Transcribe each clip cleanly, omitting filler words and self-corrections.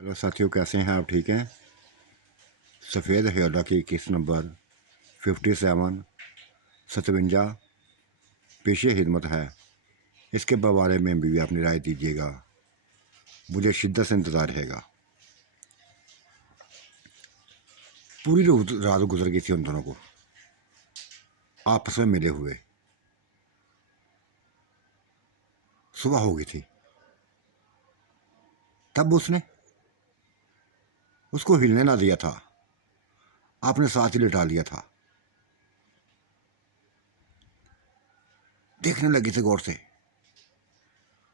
Hello साथियों, कैसे हैं आप? ठीक हैं? सफ़ेद हयोला की किस्त नंबर 57 57 पेशे खिदमत है। इसके बारे में भी अपनी राय दीजिएगा, मुझे शिद्दत से इंतज़ार रहेगा। पूरी रात गुजर गई थी उन दोनों को आपस में मिले हुए। सुबह हो गई थी तब उसने उसको हिलने ना दिया था, आपने साथ ही लिटा लिया था। देखने लगी थी गौर से,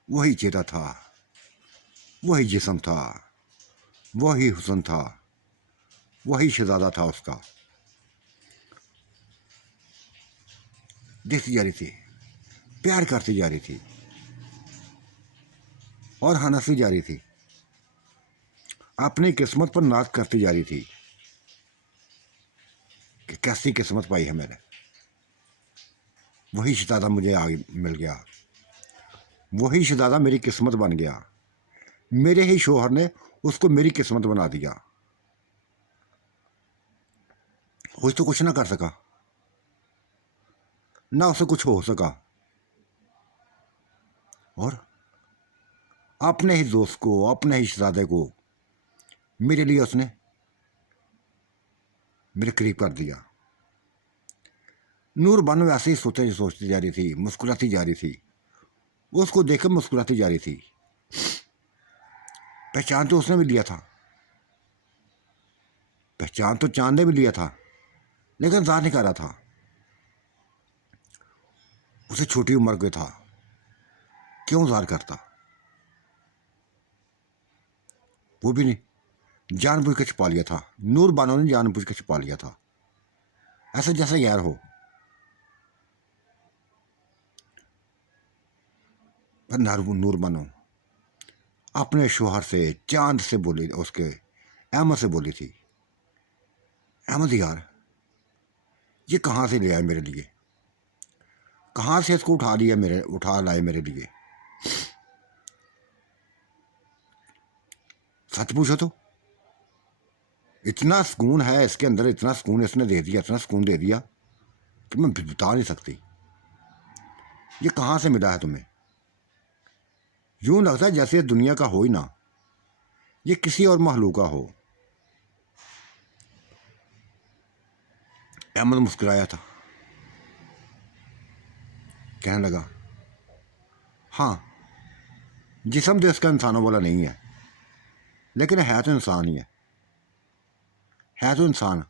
वही चेहरा था, वही जिस्म था, वही हुस्न था, वही शहजादा था उसका। देखती जा रही थी, प्यार करती जा रही थी और हंसती जा रही थी, अपनी किस्मत पर नाज करती जा रही थी कि कैसी किस्मत पाई है मैंने। वही शहजादा मुझे आगे मिल गया, वही शहजादा मेरी किस्मत बन गया। मेरे ही शोहर ने उसको मेरी किस्मत बना दिया। कुछ तो कुछ ना कर सका, ना उसे कुछ हो सका, और अपने ही दोस्त को, अपने ही शहजादे को मेरे लिए उसने मेरे करीब कर दिया। नूर बानो ऐसे ही सोचती जा रही थी, मुस्कुराती जा रही थी, उसको देखकर मुस्कुराती जा रही थी। पहचान तो उसने भी लिया था, पहचान तो चांद ने भी लिया था, लेकिन जाहिर नहीं कर रहा था। उसे छोटी उम्र के था, क्यों जाहिर करता? वो भी नहीं, जानबूझ के छुपा लिया था। नूर बानो ने जानबूझ के छुपा लिया था, ऐसा जैसा यार हो। पर नूर बानो अपने शोहर से, चांद से बोली, उसके अहमद से बोली थी, अहमद यार, ये कहाँ से ले आए मेरे लिए? कहाँ से इसको उठा लाए मेरे लिए? सच पूछो तो इतना सुकून है इसके अंदर, इतना सुकून इसने दे दिया, इतना सुकून दे दिया कि मैं बता नहीं सकती। ये कहाँ से मिला है तुम्हें? यूं लगता है जैसे दुनिया का हो ही ना, ये किसी और महलूक का हो। अहमद मुस्कुराया था, कहने लगा, हाँ, जिस्म तो इसका इंसानों वाला नहीं है, लेकिन है तो इंसान ही है तो इंसान।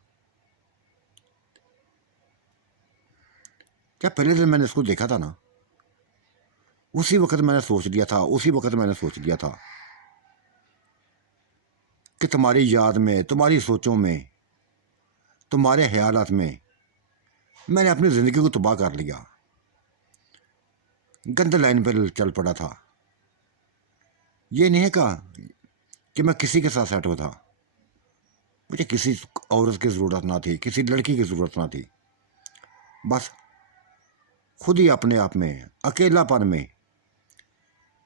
क्या पहले दिन मैंने इसको देखा था ना, उसी वक्त मैंने सोच लिया था, उसी वक्त मैंने सोच लिया था कि तुम्हारी याद में, तुम्हारी सोचों में, तुम्हारे ख्यालात में मैंने अपनी ज़िंदगी को तबाह कर लिया। गंदे लाइन पर चल पड़ा था। ये नहीं है कहा कि मैं किसी के साथ सेट हो था, मुझे किसी औरत की ज़रूरत ना थी, किसी लड़की की ज़रूरत ना थी। बस खुद ही अपने आप में, अकेलापन में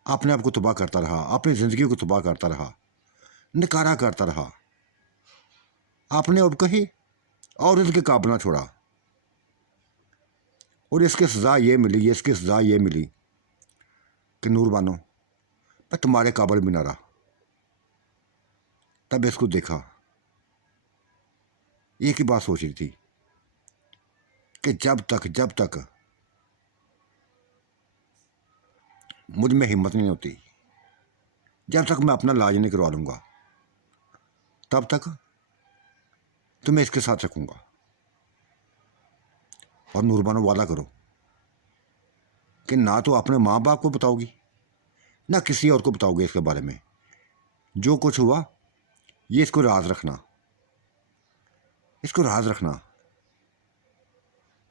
अपने आप को तबाह करता रहा, अपनी ज़िंदगी को तबाह करता रहा, नकारा करता रहा, अपने आप कहीं औरत के काबू ना छोड़ा। और इसकी सज़ा ये मिली, इसकी सज़ा ये मिली कि नूर बानो, मैं तुम्हारे काबिल भी ना रहा। तब इसको देखा, एक ही बात सोच रही थी कि जब तक मुझ में हिम्मत नहीं होती, जब तक मैं अपना इलाज नहीं करवा लूँगा, तब तक तुम्हें इसके साथ रखूँगा। और नूरबानो, वादा करो कि ना तो अपने माँ बाप को बताओगी, ना किसी और को बताओगे इसके बारे में। जो कुछ हुआ ये इसको राज रखना, इसको राज रखना।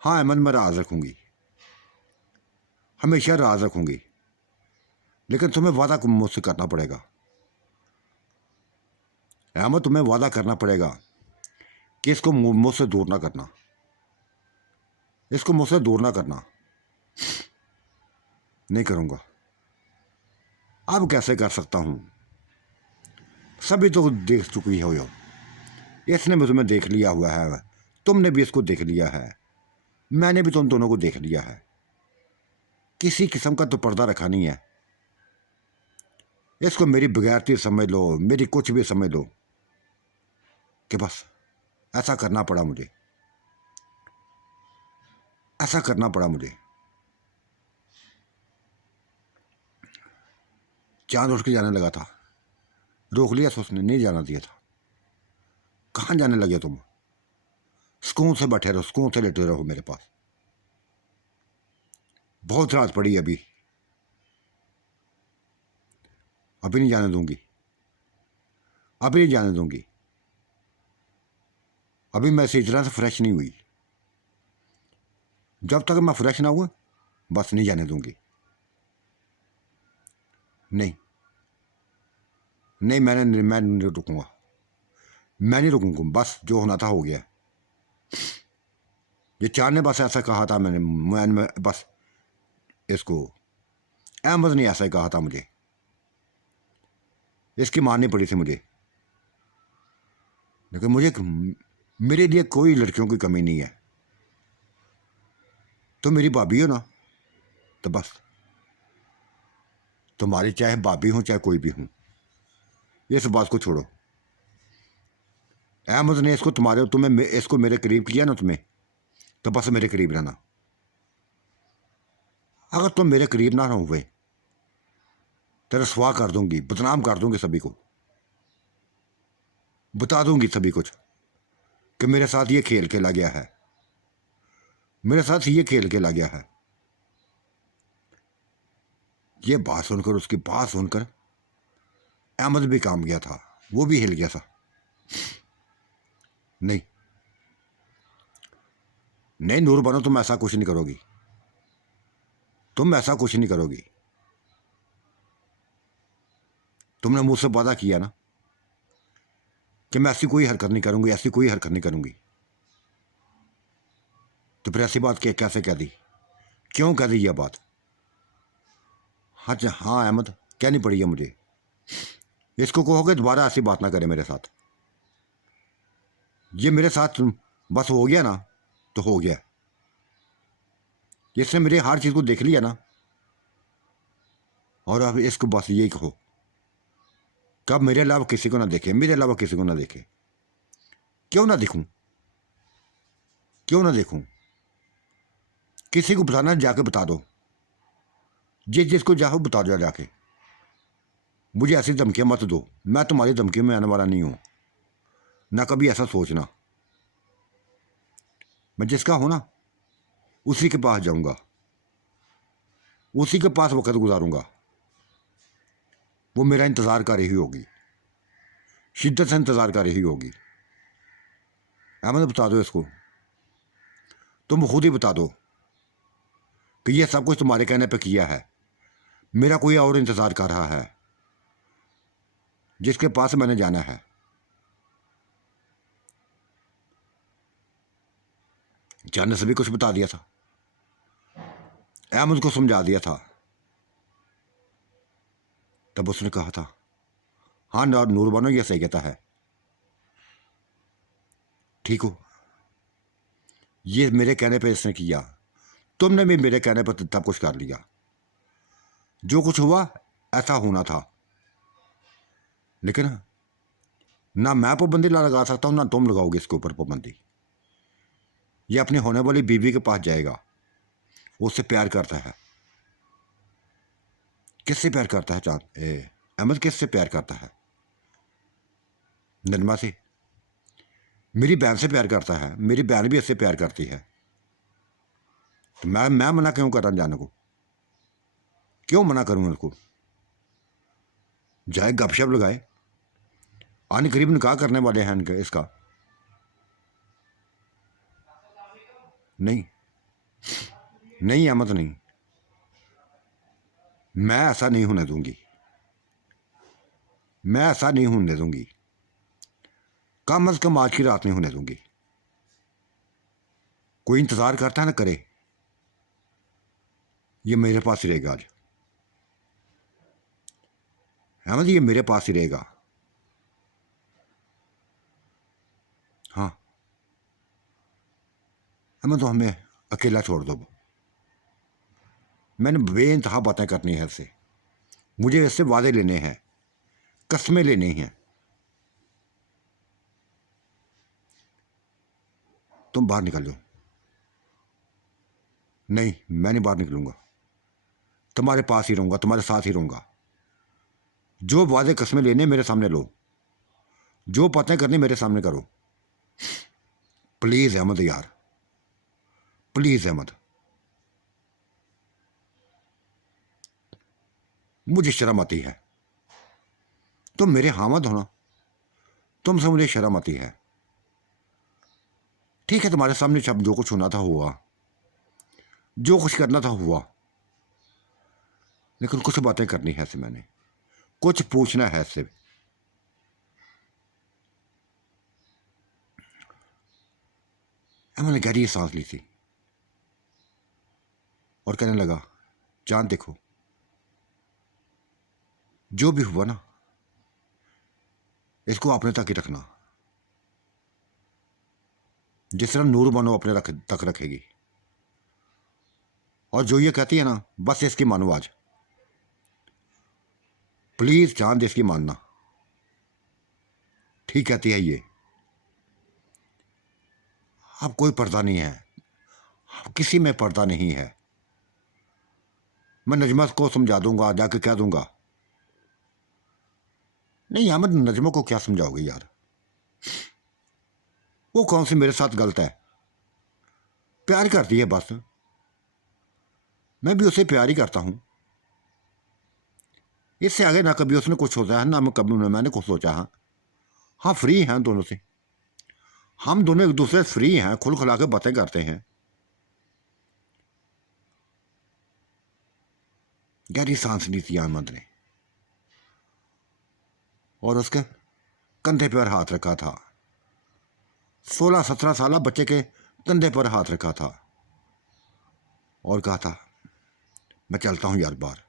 हाँ अहमद, मैं राज रखूँगी, हमेशा राज रखूँगी, लेकिन तुम्हें वादा मुझसे करना पड़ेगा। अहमद, तुम्हें वादा करना पड़ेगा कि इसको मुझसे दूर ना करना, इसको मुझसे दूर ना करना। नहीं करूँगा। अब कैसे कर सकता हूँ? सभी तो देख चुकी हो। इसने भी तुम्हें देख लिया हुआ है, तुमने भी इसको देख लिया है, मैंने भी तुम दोनों को देख लिया है। किसी किस्म का तो पर्दा रखा नहीं है। इसको मेरी बगैरती समझ लो, मेरी कुछ भी समझ लो, कि बस ऐसा करना पड़ा मुझे, ऐसा करना पड़ा मुझे। चांद उठ के जाने लगा था, रोक लिया था उसने, नहीं जाना दिया था। कहाँ जाने लगे तुम? सुकून से बैठे रहो, सुकून से लेटे रहो मेरे पास। बहुत रात पड़ी अभी, अभी नहीं जाने दूंगी, अभी नहीं जाने दूंगी। अभी मैं इसी तरह से फ्रेश नहीं हुई। जब तक मैं फ्रेश ना हुआ, बस नहीं जाने दूंगी। नहीं नहीं, मैं नहीं रुकूंगा, मैं नहीं रुकूंगा। बस जो होना था हो गया। ये चार ने बस ऐसा कहा था, मैं बस इसको, अहमद ने ऐसा ही कहा था मुझे, इसकी माननी पड़ी थी मुझे। लेकिन मुझे, मेरे लिए कोई लड़कियों की कमी नहीं है। तो मेरी भाभी हो ना, तो बस तुम्हारी चाहे भाभी हो चाहे कोई भी हूं, ये सब बात को छोड़ो। अहमद ने इसको तुम्हें इसको मेरे करीब किया ना तुम्हें, तो बस मेरे करीब रहना। अगर तुम मेरे करीब ना रहोगे, तेरा रसवा कर दूंगी, बदनाम कर दूंगी, सभी को बता दूंगी सभी कुछ, कि मेरे साथ ये खेल खेला गया है, मेरे साथ ये खेल खेला गया है। ये बात सुनकर, उसकी बात सुनकर अहमद भी काम गया था, वो भी हिल गया था। नहीं नहीं नूर बनो, तुम ऐसा कुछ नहीं करोगी, तुम ऐसा कुछ नहीं करोगी। तुमने मुझसे वादा किया ना कि मैं ऐसी कोई हरकत नहीं करूंगी, ऐसी कोई हरकत नहीं करूंगी। तो फिर ऐसी बात कैसे कह दी? क्यों कह दी यह बात? हाँ हाँ अहमद, कहनी पड़ी है मुझे। इसको कहोगे दोबारा ऐसी बात ना करे मेरे साथ। ये मेरे साथ बस हो गया ना, तो हो गया। इसने मेरी हर चीज़ को देख लिया ना, और अब इसको बस यही कहो, कब मेरे अलावा किसी को ना देखे, मेरे अलावा किसी को ना देखे। क्यों ना दिखूं, क्यों ना देखूं? किसी को बताना जाके बता दो, जिसको चाहो बता दो जाके। मुझे ऐसी धमकियां मत दो, मैं तुम्हारी धमकी में आने वाला नहीं हूं, ना कभी ऐसा सोचना। मैं जिसका हूं ना, उसी के पास जाऊंगा, उसी के पास वक्त गुजारूंगा। वो मेरा इंतज़ार कर रही होगी, शिद्दत से इंतज़ार कर रही होगी। अहमद बता दो इसको, तुम खुद ही बता दो कि ये सब कुछ तुम्हारे कहने पे किया है। मेरा कोई और इंतज़ार कर रहा है, जिसके पास मैंने जाना है। जान ने सभी कुछ बता दिया था, अहमद को समझा दिया था। तब उसने कहा था, हाँ नूरबानो ये सही कहता है, ठीक हो। ये मेरे कहने पे इसने किया, तुमने भी मेरे कहने पर तब कुछ कर लिया। जो कुछ हुआ ऐसा होना था, लेकिन ना मैं पाबंदी लगा सकता हूं, ना तुम लगाओगे इसके ऊपर पाबंदी। ये अपनी होने वाली बीवी के पास जाएगा, वो उससे प्यार करता है। किससे प्यार करता है अहमद किससे प्यार करता है? नरमा से, मेरी बहन से प्यार करता है, मेरी बहन भी इससे प्यार करती है। तो मैं मना क्यों कर रहा जाने को? क्यों मना करूंगा उसको? जाए गपशप लगाए, आने करीब निकाह करने वाले हैं इसका। नहीं नहीं अहमद नहीं, मैं ऐसा नहीं होने दूंगी, मैं ऐसा नहीं होने दूंगी। कम अज कम आज की रात नहीं होने दूंगी। कोई इंतज़ार करता है ना करे, ये मेरे पास ही रहेगा आज। अहमद ये मेरे पास ही रहेगा। अमन तो हमें अकेला छोड़ दो। मैंने बेइंतहा बातें करनी है इससे, मुझे इससे वादे लेने हैं, कस्में लेनी हैं। तुम बाहर निकल जाओ। नहीं, मैं नहीं बाहर निकलूंगा, तुम्हारे पास ही रहूंगा, तुम्हारे साथ ही रहूंगा। जो वादे कस्में लेने मेरे सामने लो, जो बातें करनी मेरे सामने करो। प्लीज अहमद यार, प्लीज अहमद, मुझे शर्म आती है। तुम मेरे हामद हो ना, तुमसे मुझे शर्म आती है। ठीक है, तुम्हारे सामने सब जो कुछ होना था हुआ, जो कुछ करना था हुआ, लेकिन कुछ बातें करनी है इससे, मैंने कुछ पूछना है इससे। मैंने गहरी सांस ली थी और कहने लगा, चांद देखो, जो भी हुआ ना, इसको अपने तक ही रखना, जिस तरह नूर मानो अपने तक रखेगी। और जो ये कहती है ना, बस इसकी मानो आज, प्लीज चांद इसकी मानना। ठीक कहती है ये। अब कोई पर्दा नहीं है, अब किसी में पर्दा नहीं है। मैं नजमा को समझा दूंगा, जाके कह दूंगा। नहीं अहमद, नजमा को क्या समझाओगे यार, वो कौन सी मेरे साथ गलत है, प्यार करती है बस, मैं भी उसे प्यार ही करता हूं। इससे आगे ना कभी उसने कुछ सोचा है, ना मैं कभी मैंने कुछ सोचा है। हाँ, फ्री हैं दोनों से, हम दोनों एक दूसरे से फ्री हैं, खुल खुला के बातें करते हैं। गहरी सांस ली थी अहमद ने और उसके कंधे पर हाथ रखा था। 16-17 साल बच्चे के कंधे पर हाथ रखा था और कहा था, मैं चलता हूं यार बाहर,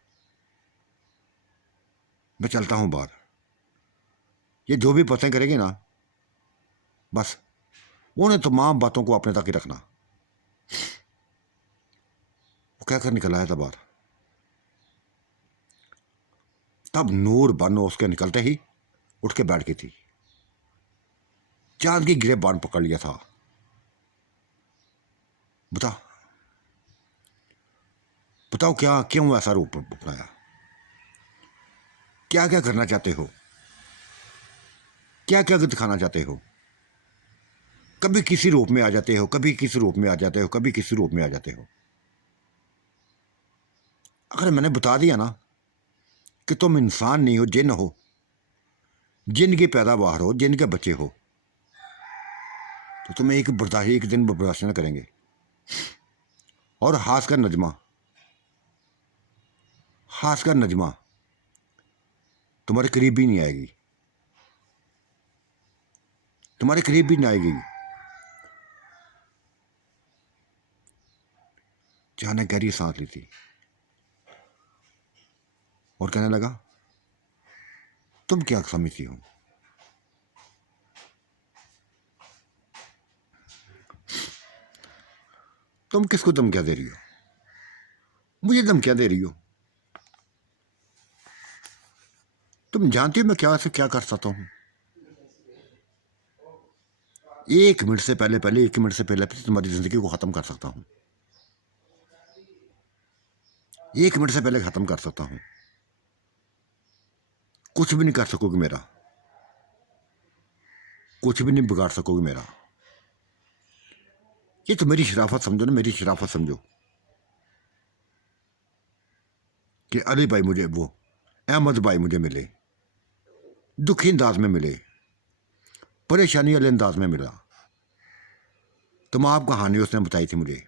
मैं चलता हूं बाहर। ये जो भी बातें करेगी ना, बस उन्हें तमाम बातों को अपने तक ही रखना। वो कहकर निकल आया था बाहर। तब नूर बानो उसके निकलते ही उठ के बैठ गई थी। चांद की गिरफ्तार पकड़ लिया था। बता, बताओ क्या, क्यों ऐसा रूप अपनाया, क्या क्या करना चाहते हो, क्या क्या दिखाना चाहते हो। कभी किसी रूप में आ जाते हो, कभी किसी रूप में आ जाते हो, कभी किसी रूप में आ जाते हो। अगर मैंने बता दिया ना कि तुम इंसान नहीं हो, जिन हो, जिन की पैदावार हो, जिन के बच्चे हो, तो तुम्हें एक दिन बर्दाश्त न करेंगे। और खासकर नजमा तुम्हारे करीब भी नहीं आएगी, तुम्हारे करीब भी नहीं आएगी। जाने गहरी सांस ली थी और कहने लगा, तुम क्या समझती हो, तुम किसको धमकियां दे रही हो, मुझे धमकियां दे रही हो। तुम जानती हो मैं क्या से क्या कर सकता हूं। 1 मिनट से पहले पहले 1 मिनट से पहले तुम्हारी जिंदगी को खत्म कर सकता हूं, 1 मिनट से पहले खत्म कर सकता हूं। कुछ भी नहीं कर सकोगे मेरा, कुछ भी नहीं बिगाड़ सकोगे मेरा। ये तो मेरी शराफत समझो ना, मेरी शराफत समझो कि अली भाई मुझे, वो अहमद भाई मुझे मिले, दुखी अंदाज में मिले, परेशानी वाले अंदाज में मिला। तमाम कहानी उसने बताई थी मुझे,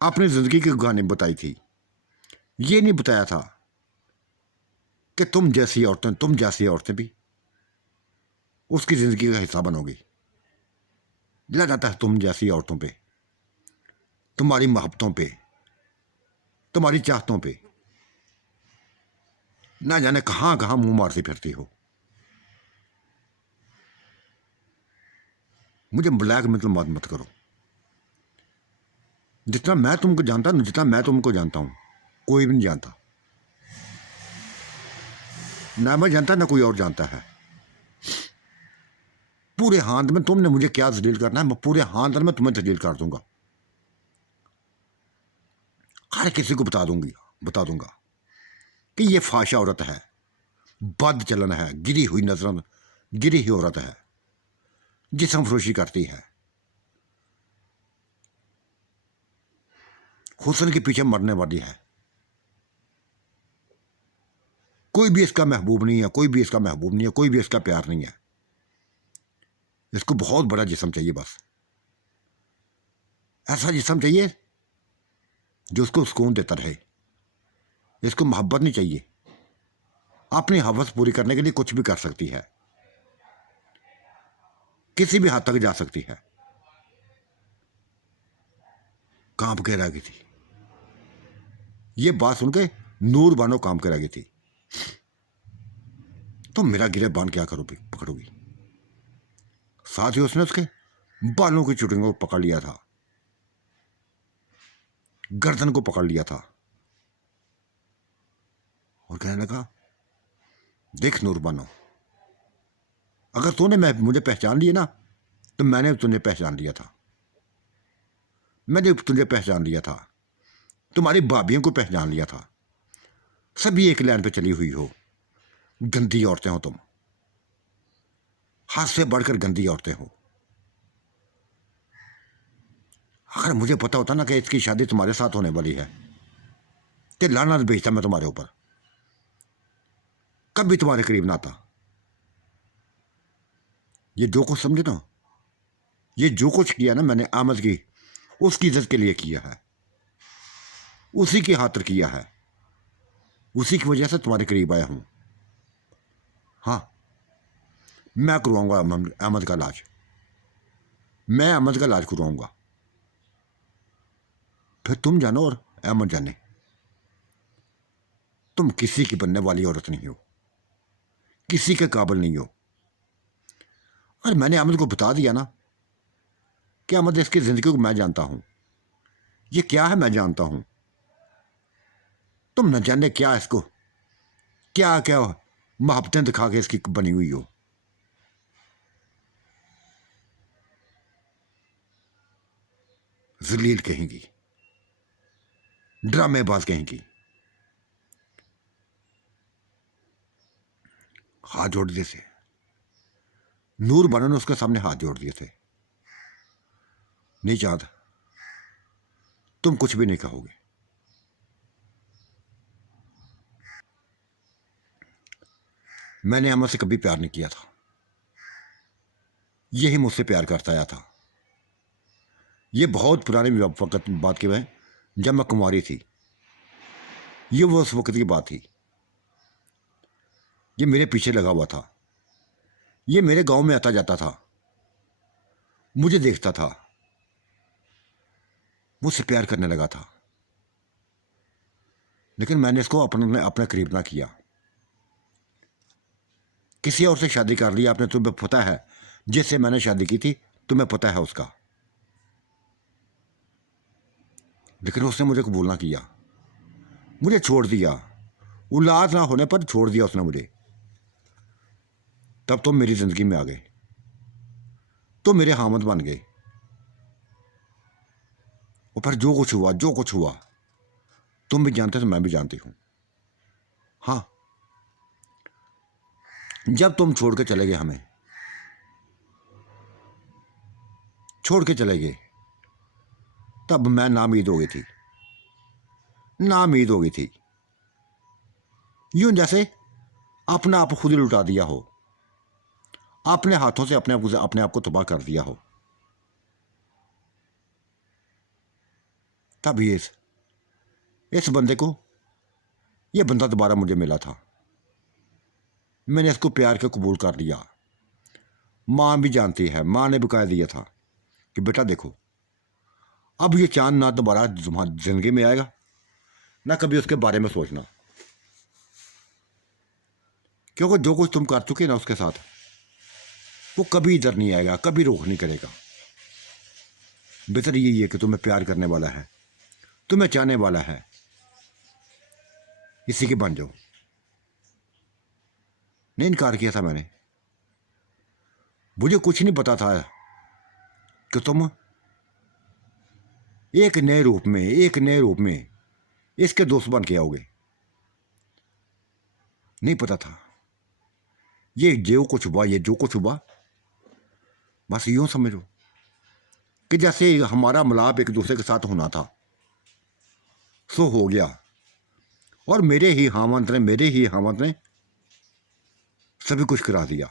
अपनी जिंदगी की कहानी बताई थी। ये नहीं बताया था कि तुम जैसी औरतें भी उसकी जिंदगी का हिस्सा बनोगी। दिला जाता है तुम जैसी औरतों पे, तुम्हारी मोहब्बतों पे, तुम्हारी चाहतों पे, ना जाने कहां कहां मुंह मारती फिरती हो। मुझे ब्लैक में तो मत करो, जितना मैं तुमको जानता हूँ, जितना मैं तुमको जानता हूँ, कोई भी नहीं जानता। ना मैं जानता ना कोई और जानता है। पूरे हाथ में तुमने मुझे क्या जलील करना है, मैं पूरे हाथ में तुम्हें जलील कर दूंगा। हर किसी को बता दूंगा कि ये फाशा औरत है, बद चलन है, गिरी हुई नजर, गिरी हुई औरत है, जिस्म फरोशी करती है, हुस्न के पीछे मरने वाली है। कोई भी इसका महबूब नहीं है, कोई भी इसका महबूब नहीं है, कोई भी इसका प्यार नहीं है। इसको बहुत बड़ा जिस्म चाहिए, बस ऐसा जिस्म चाहिए जो उसको सुकून देता रहे। इसको मोहब्बत नहीं चाहिए, अपनी हवस पूरी करने के लिए कुछ भी कर सकती है, किसी भी हद तक जा सकती है। कांप के रह गई थी, ये बात सुन के नूर बानो काम के रह गई थी। तो मेरा गिरफ्तार क्या करोगी, पकड़ोगी? साथ ही उसने उसके बालों की चुटिंगों को पकड़ लिया था, गर्दन को पकड़ लिया था और कहने लगा, देख नूर बानो, अगर तूने मुझे पहचान लिया ना, तो मैंने तुझे पहचान लिया था, मैंने तुझे पहचान लिया था, तुम्हारी भाभियों को पहचान लिया था। सभी एक लाइन पे चली हुई हो, गंदी औरतें हो तुम, हाथ से बढ़कर गंदी औरतें हो। अगर मुझे पता होता ना कि इसकी शादी तुम्हारे साथ होने वाली है, तो लानत भेजता मैं तुम्हारे ऊपर, कभी तुम्हारे करीब ना आता। ये जो कुछ समझे ना, ये जो कुछ किया ना मैंने आमद की, उसकी इज्जत के लिए किया है, उसी की खातिर किया है, उसी की वजह से तुम्हारे करीब आया हूं। हाँ, मैं करवाऊंगा अहमद का इलाज, मैं अहमद का इलाज करवाऊंगा, फिर तुम जानो और अहमद जाने। तुम किसी की बनने वाली औरत नहीं हो, किसी के काबिल नहीं हो। और मैंने अहमद को बता दिया ना कि अहमद, इसकी जिंदगी को मैं जानता हूं, ये क्या है मैं जानता हूं। तुम न जाने क्या इसको क्या क्या मोहब्बतें दिखा के इसकी बनी हुई हो। जलील कहेंगी, ड्रामेबाज कहेंगी। हाथ जोड़ दिए थे नूर बानो ने, उसके सामने हाथ जोड़ दिए थे। नहीं चाहता, तुम कुछ भी नहीं कहोगे। मैंने अहमद से कभी प्यार नहीं किया था, यही मुझसे प्यार करता आया था। ये बहुत पुराने वक्त बात की है, जब मैं कुंवारी थी, ये वो उस वक्त की बात थी। ये मेरे पीछे लगा हुआ था, ये मेरे गांव में आता जाता था, मुझे देखता था, मुझसे प्यार करने लगा था। लेकिन मैंने इसको अपने करीब ना किया, किसी और से शादी कर ली आपने। तुम्हें पता है जिससे मैंने शादी की थी, तुम्हें पता है उसका। लेकिन उसने मुझे कबूल ना किया, मुझे छोड़ दिया, औलाद ना होने पर छोड़ दिया उसने मुझे। तब तुम मेरी जिंदगी में आ गए, तो मेरे हामद बन गए। और फिर जो कुछ हुआ, जो कुछ हुआ, तुम भी जानते हो, मैं भी जानती हूं। हाँ, जब तुम छोड़ के चले गए, हमें छोड़ के चले गए, तब मैं नाउम्मीद हो गई थी, नाउम्मीद हो गई थी। यूं जैसे अपना आप खुद ही लुटा दिया हो, अपने हाथों से अपने आप को तबाह कर दिया हो। तब इस बंदे को, ये बंदा दोबारा मुझे मिला था, मैंने इसको प्यार के कबूल कर लिया। माँ भी जानती है, माँ ने भी कह दिया था कि बेटा देखो, अब ये चांद ना दोबारा जिंदगी में आएगा, ना कभी उसके बारे में सोचना, क्योंकि जो कुछ तुम कर चुके ना उसके साथ, वो कभी इधर नहीं आएगा, कभी रोक नहीं करेगा। बेहतर यही है कि तुम्हें प्यार करने वाला है, तुम्हें चाहने वाला है, इसी के बन जाओ। नहीं इनकार किया था मैंने, मुझे कुछ नहीं पता था कि तुम एक नए रूप में, एक नए रूप में इसके दोस्त बन के आओगे। नहीं पता था। ये जो कुछ हुआ, ये जो कुछ हुआ, बस यूं समझो कि जैसे हमारा मिलाप एक दूसरे के साथ होना था, सो हो गया। और मेरे ही हामंत ने सभी कुछ करा दिया।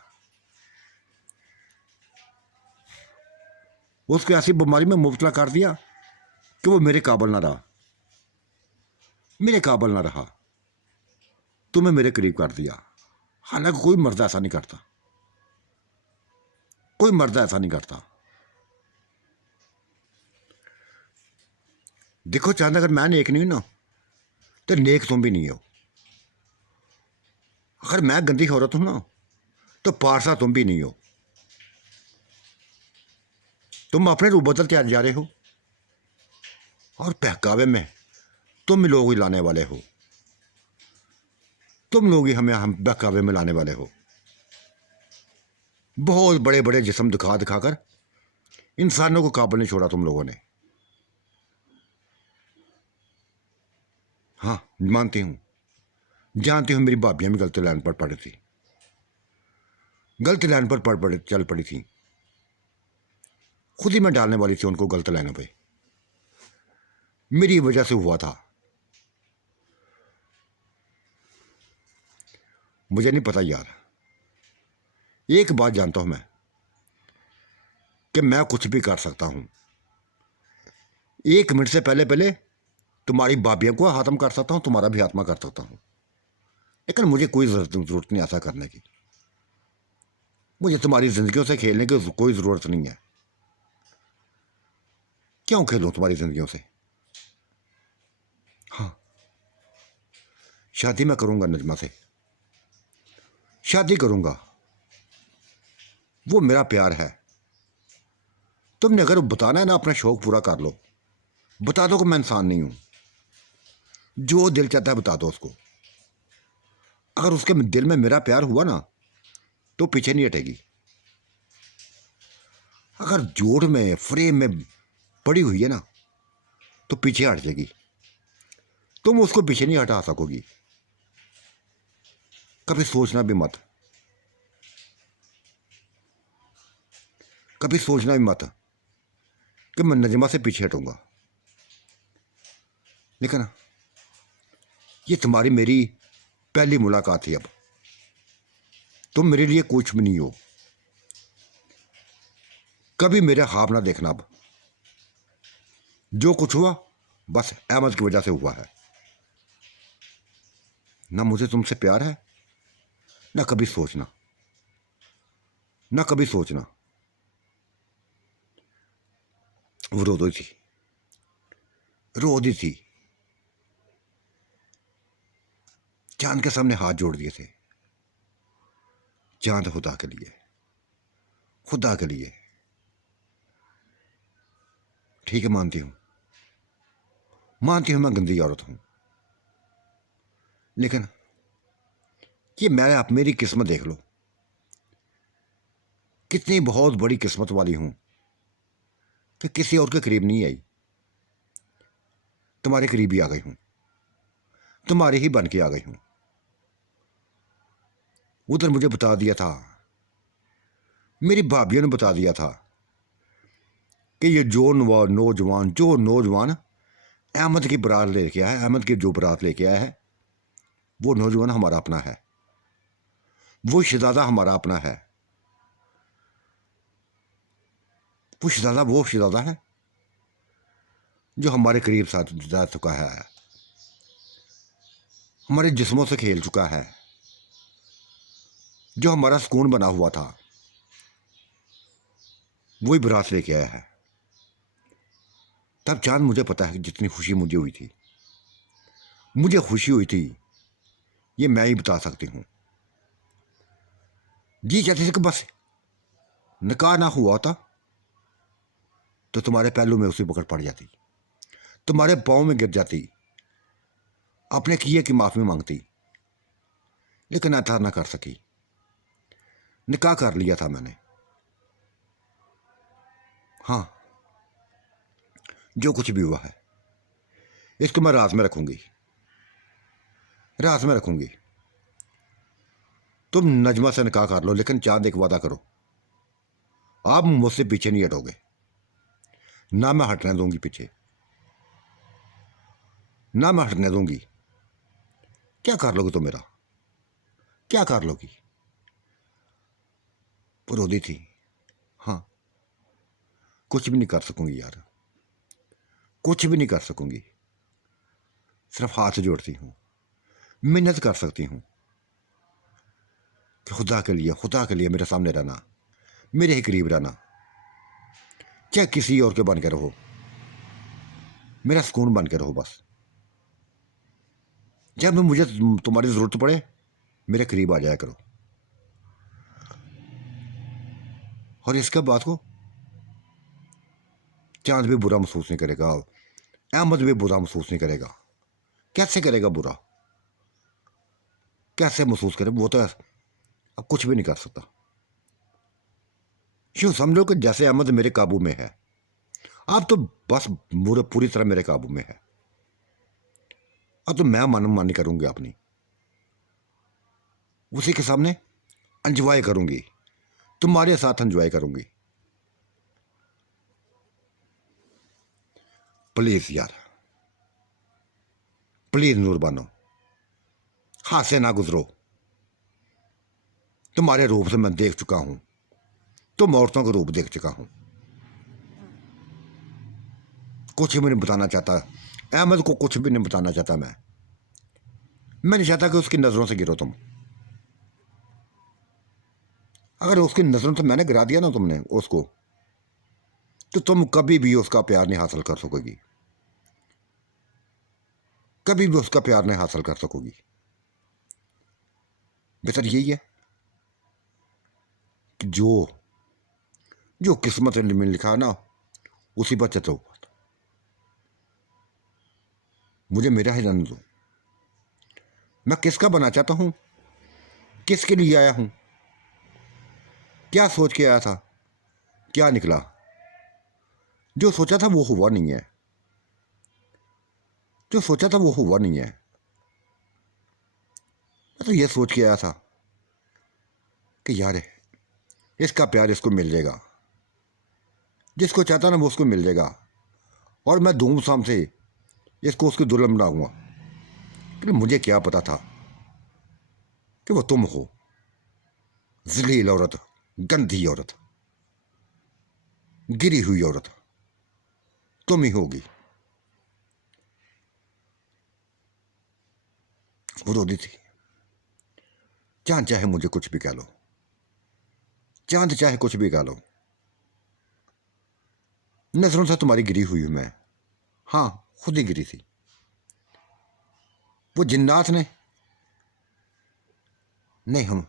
उसको ऐसी बीमारी में मुब्तला कर दिया कि वो मेरे काबिल ना रहा, मेरे काबिल ना रहा। तुम्हें मेरे करीब कर दिया। हालांकि कोई मर्द ऐसा नहीं करता, कोई मर्द ऐसा नहीं करता। देखो चांद, अगर मैं नेक नहीं हूं ना, तो नेक तुम भी नहीं हो। अगर मैं गंदी औरत हूं ना, तो पारसा तुम भी नहीं हो। तुम अपने रूप बदलते जा रहे हो, और बहकावे में तुम ही लोग ही लाने वाले हो। तुम लोग ही हमें हम बहकावे में लाने वाले हो। बहुत बड़े बड़े जिस्म दिखा दिखाकर इंसानों को काबू नहीं छोड़ा तुम लोगों ने। हाँ मानती हूं, जानती हूं, मेरी भाभियां भी गलत लाइन पर पड़ी थी, गलत लाइन पर पड़ चल पड़ी थी। खुद ही मैं डालने वाली थी उनको गलत लाइनों पे। मेरी वजह से हुआ था। मुझे नहीं पता यार, एक बात जानता हूं मैं कि मैं कुछ भी कर सकता हूं। 1 मिनट से पहले पहले तुम्हारी भाभियों को खत्म कर सकता हूं, तुम्हारा भी आत्मा कर सकता हूं। लेकिन मुझे कोई जरूरत नहीं ऐसा करने की। मुझे तुम्हारी जिंदगियों से खेलने की कोई जरूरत नहीं है। क्यों खेलूं तुम्हारी जिंदगियों से? हाँ, शादी मैं करूंगा नजमा से, शादी करूंगा। वो मेरा प्यार है। तुमने अगर बताना है ना, अपना शौक पूरा कर लो। बता दो कि मैं इंसान नहीं हूं। जो दिल चाहता है बता दो उसको। अगर उसके दिल में मेरा प्यार हुआ ना, तो पीछे नहीं हटेगी। अगर जोड़ में, फ्रेम में पड़ी हुई है ना, तो पीछे हट जाएगी। तुम उसको पीछे नहीं हटा सकोगी। कभी सोचना भी मत, कभी सोचना भी मत कि मैं नजमा से पीछे हटूंगा। लेकिन ये तुम्हारी मेरी पहली मुलाकात थी। अब तुम मेरे लिए कुछ भी नहीं हो। कभी मेरे ख्वाब ना देखना। अब जो कुछ हुआ बस अहमद की वजह से हुआ है। ना मुझे तुमसे प्यार है, ना कभी सोचना, ना कभी सोचना। वो रो रही थी, रो रही थी। चांद के सामने हाथ जोड़ दिए थे। चांद खुदा के लिए, खुदा के लिए। ठीक है, मानती हूं, मानती हूं मैं गंदी औरत हूं। लेकिन ये मैं, आप मेरी किस्मत देख लो, कितनी बहुत बड़ी किस्मत वाली हूं कि किसी और के करीब नहीं आई। तुम्हारे करीब ही आ गई हूं, तुम्हारे ही बन के आ गई हूं। उधर मुझे बता दिया था, मेरी भाभियों ने बता दिया था कि ये जो नौजवान अहमद की बारात लेके आया है, अहमद की जो बारात लेके आया है, वो नौजवान हमारा अपना है। वो शहजादा हमारा अपना है। वो शहजादा है जो हमारे करीब साथ जा चुका है, हमारे जिस्मों से खेल चुका है, जो हमारा सुकून बना हुआ था, वही बारात लेके आया है। तब चांद, मुझे पता है कि जितनी खुशी मुझे हुई थी, मुझे खुशी हुई थी, ये मैं ही बता सकती हूं। जी चाहती थी कि बस निकाह ना हुआ होता तो तुम्हारे पहलू में उसी पकड़ पड़ जाती, तुम्हारे पाँव में गिर जाती, अपने किए की माफ़ी मांगती, लेकिन ऐसा ना कर सकी। निकाह कर लिया था मैंने। हाँ, जो कुछ भी हुआ है इसको मैं राज में रखूंगी, राज में रखूंगी। तुम नजमा से निकाह कर लो, लेकिन चांद एक वादा करो, आप मुझसे पीछे नहीं हटोगे, ना मैं हटने दूंगी पीछे, ना मैं हटने दूंगी। क्या कर लोगे तुम मेरा, क्या कर लोगी? पुरोधी थी। हाँ, कुछ भी नहीं कर सकूंगी यार, कुछ भी नहीं कर सकूंगी। सिर्फ हाथ जोड़ती हूँ, मिन्नत कर सकती हूँ कि खुदा के लिए, खुदा के लिए मेरे सामने रहना, मेरे ही करीब रहना, चाहे किसी और के बन के रहो, मेरा सुकून बन के रहो बस। जब मुझे तुम्हारी ज़रूरत पड़े मेरे करीब आ जाया करो। और इसके बाद को चांद भी बुरा महसूस नहीं करेगा, अहमद भी बुरा महसूस नहीं करेगा। कैसे करेगा बुरा, कैसे महसूस करे? वो तो अब कुछ भी नहीं कर सकता। यूँ समझो कि जैसे अहमद मेरे काबू में है, अब तो बस पूरी तरह मेरे काबू में है। अब तो मैं मनमानी करूंगी अपनी, उसी के सामने एंजॉय करूंगी, तुम्हारे साथ एंजॉय करूंगी। प्लीज यार, प्लीज नूर बानो, हाथ से ना गुजरो। तुम्हारे रूप से मैं देख चुका हूं, तुम औरतों का रूप देख चुका हूं। कुछ भी नहीं बताना चाहता अहमद को, कुछ भी नहीं बताना चाहता मैं नहीं चाहता कि उसकी नजरों से गिरो तुम। अगर उसकी नजरों से मैंने गिरा दिया ना तुमने उसको, तो तुम कभी भी उसका प्यार नहीं हासिल कर सकोगी, कभी भी उसका प्यार नहीं हासिल कर सकोगी। बेहतर यही है कि जो जो किस्मत में लिखा है ना, उसी पर चलो। मुझे मेरा ही रहने दो। मैं किसका बना चाहता हूं, किसके लिए आया हूं, क्या सोच के आया था, क्या निकला? जो सोचा था वो हुआ नहीं है, जो सोचा था वो हुआ नहीं है। मैं तो ये सोच के आया था कि यार इसका प्यार इसको मिल जाएगा, जिसको चाहता ना वो उसको मिल जाएगा, और मैं धूमधाम से इसको उसकी दुल्हन बनाऊंगा। लेकिन मुझे क्या पता था कि वो तुम हो, जलील औरत, गंदी औरत, गिरी हुई औरत तुम ही होगी। वो रोती थी। चांद चाहे मुझे कुछ भी कह लो, चांद चाहे कुछ भी कह लो, नजरों से तुम्हारी गिरी हुई हूं मैं। हाँ, खुद ही गिरी थी। वो जिन्नात ने नहीं, हम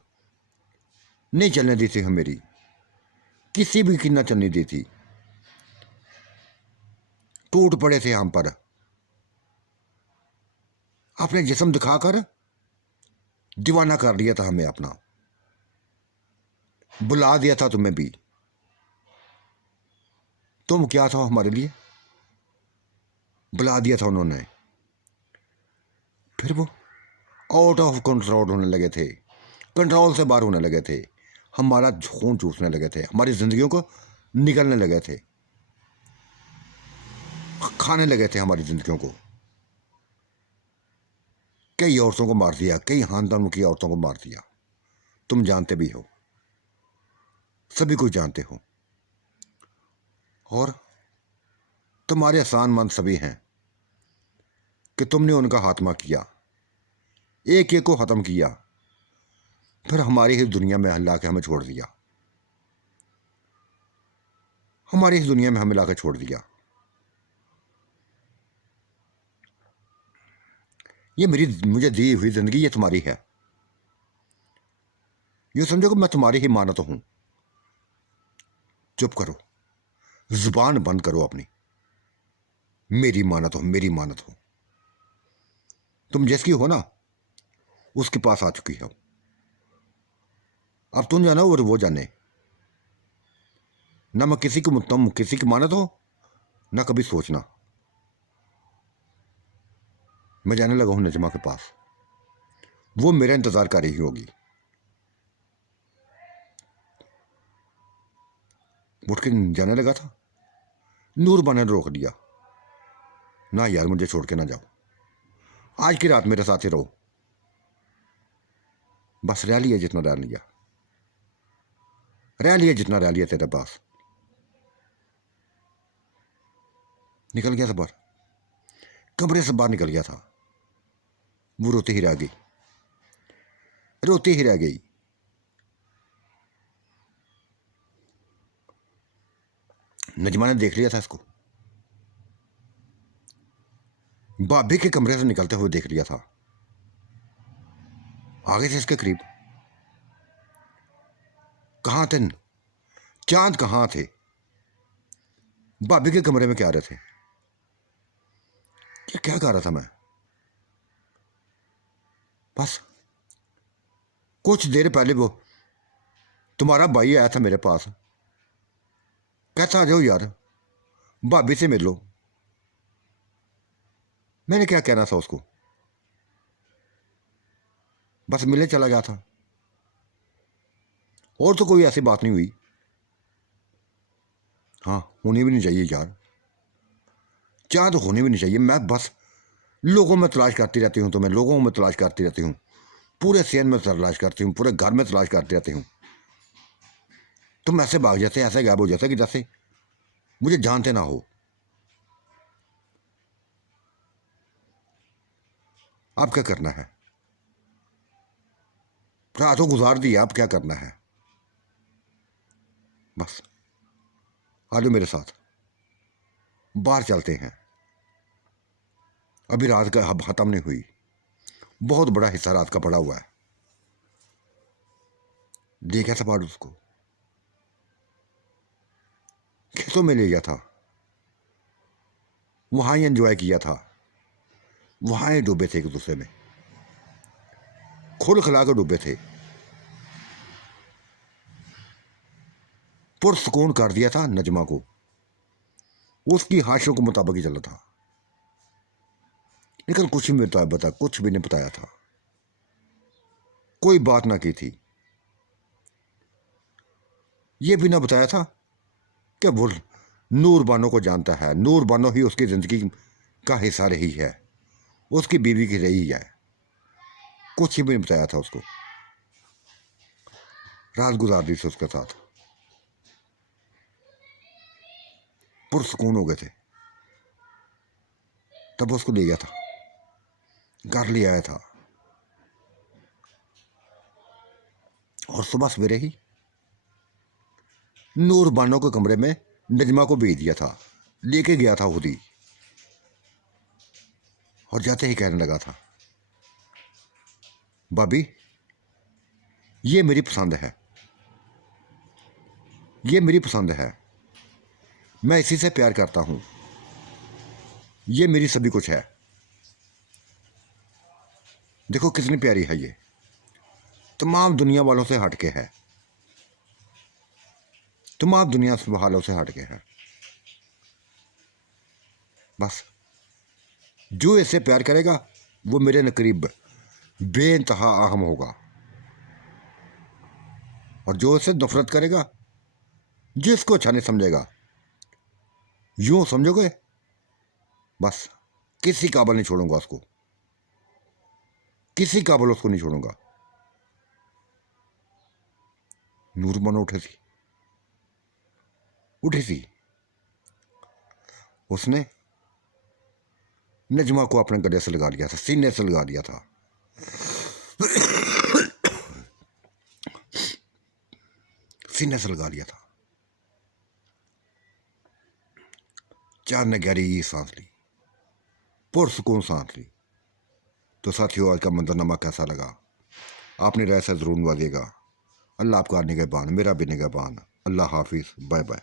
नहीं चलने दी थी, हम मेरी किसी भी की ना चलने दी थी। टूट पड़े थे हम पर, अपने जिस्म दिखाकर दीवाना कर दिया था हमें अपना, बुला दिया था तुम्हें भी। तुम क्या था हमारे लिए, बुला दिया था उन्होंने। फिर वो आउट ऑफ कंट्रोल होने लगे थे, कंट्रोल से बाहर होने लगे थे, हमारा खून चूसने लगे थे, हमारी जिंदगियों को निगलने लगे थे, खाने लगे थे हमारी जिंदगियों को। कई औरतों को मार दिया, कई खानदानों की औरतों को मार दिया। तुम जानते भी हो, सभी कुछ जानते हो। और तुम्हारे आसान मन सभी हैं कि तुमने उनका खात्मा किया, एक एक को ख़त्म किया, फिर हमारी ही दुनिया में ला के हमें छोड़ दिया, हमारी ही दुनिया में हमें ला के छोड़ दिया। ये मेरी मुझे दी हुई जिंदगी, ये तुम्हारी है। ये समझो कि मैं तुम्हारी ही मानत हूं। चुप करो, जुबान बंद करो अपनी। मेरी मानत हो, मेरी मानत हो। तुम जिसकी हो ना उसके पास आ चुकी हो। अब तुम जानो और वो जाने। ना मैं किसी को, तुम किसी की मानत हो ना कभी सोचना। मैं जाने लगा हूं नजमा के पास, वो मेरा इंतजार कर रही होगी। उठ के जाने लगा था, नूरबा ने रोक दिया। ना यार, मुझे छोड़ के ना जाओ, आज की रात मेरे साथ ही रहो। बस रह लिया जितना रह लिया, रह लिया जितना रह लिया तेरे पास। निकल गया था बाहर, कमरे से बाहर निकल गया था। वो रोती ही रह गई, रोती ही रह गई। नजमा ने देख लिया था इसको, भाभी के कमरे से निकलते हुए देख लिया था। आ गए थे इसके करीब। कहाँ थे चांद, कहाँ थे? भाभी के कमरे में क्या रहे थे? क्या कर रहा था मैं? बस कुछ देर पहले वो तुम्हारा भाई आया था मेरे पास, कहता आ जाओ यार भाभी से मिल लो। मैंने क्या कहना था उसको, बस मिलने चला गया था, और तो कोई ऐसी बात नहीं हुई। हाँ, होनी भी नहीं चाहिए यार, चाह तो होनी भी नहीं चाहिए। मैं बस लोगों में तलाश करती रहती हूँ, तो मैं लोगों में तलाश करती रहती हूँ, पूरे शहर में तलाश करती हूँ, पूरे घर में तलाश करती रहती हूँ। तुम ऐसे भाग जाते, ऐसे गायब हो जाते कि जैसे मुझे जानते ना हो। अब क्या करना है? रातों गुजार दी, अब क्या करना है? बस आ जाओ मेरे साथ, बाहर चलते हैं। अभी रात का खत्म नहीं हुई, बहुत बड़ा हिस्सा रात का पड़ा हुआ है। देखा था बाहर उसको, खेतों में ले गया था, वहां ही एंजॉय किया था, वहां ही डूबे थे एक दूसरे में, खुल खिला कर डूबे थे। पुरसकून कर दिया था नजमा को, उसकी ख्वाहिशों के मुताबिक ही चला था। लेकिन कुछ भी बता, कुछ भी नहीं बताया था, कोई बात ना की थी। ये भी ना बताया था कि वो नूर बानो को जानता है, नूर बानो ही उसकी जिंदगी का हिस्सा रही है, उसकी बीवी की रही है। कुछ भी नहीं बताया था उसको। रात गुजार दी थी उसके साथ, पुरसकून हो गए थे। तब उसको ले गया था, घर ले आया था, और सुबह सवेरे ही नूर बानो के कमरे में नजमा को भेज दिया था, लेके गया था खुद ही। और जाते ही कहने लगा था, भाभी ये मेरी पसंद है, ये मेरी पसंद है, मैं इसी से प्यार करता हूं, ये मेरी सभी कुछ है। देखो कितनी प्यारी है ये, तमाम दुनिया वालों से हटके है, तमाम दुनिया वालों से हटके है। बस जो इससे प्यार करेगा वो मेरे नकरीब बेइंतहा अहम होगा, और जो इससे नफरत करेगा, जिसको अच्छा नहीं समझेगा, यूं समझोगे बस किसी काबल नहीं छोड़ूंगा उसको, किसी काबल उसको नहीं छोड़ूंगा। नूरबानो उठी थी, उसने नजमा को अपने गले से लगा लिया था, सीने से लगा दिया था, सीने से लगा लिया था। चार ने गहरी सांस ली, पुरसकून सांस ली। तो साथियों, आज का मंजरनामा कैसा लगा? आपने राय से ज़रूर नवाजिएगा। अल्लाह आपका निगहबान, मेरा भी निगहबान। अल्लाह हाफिज़, बाय बाय।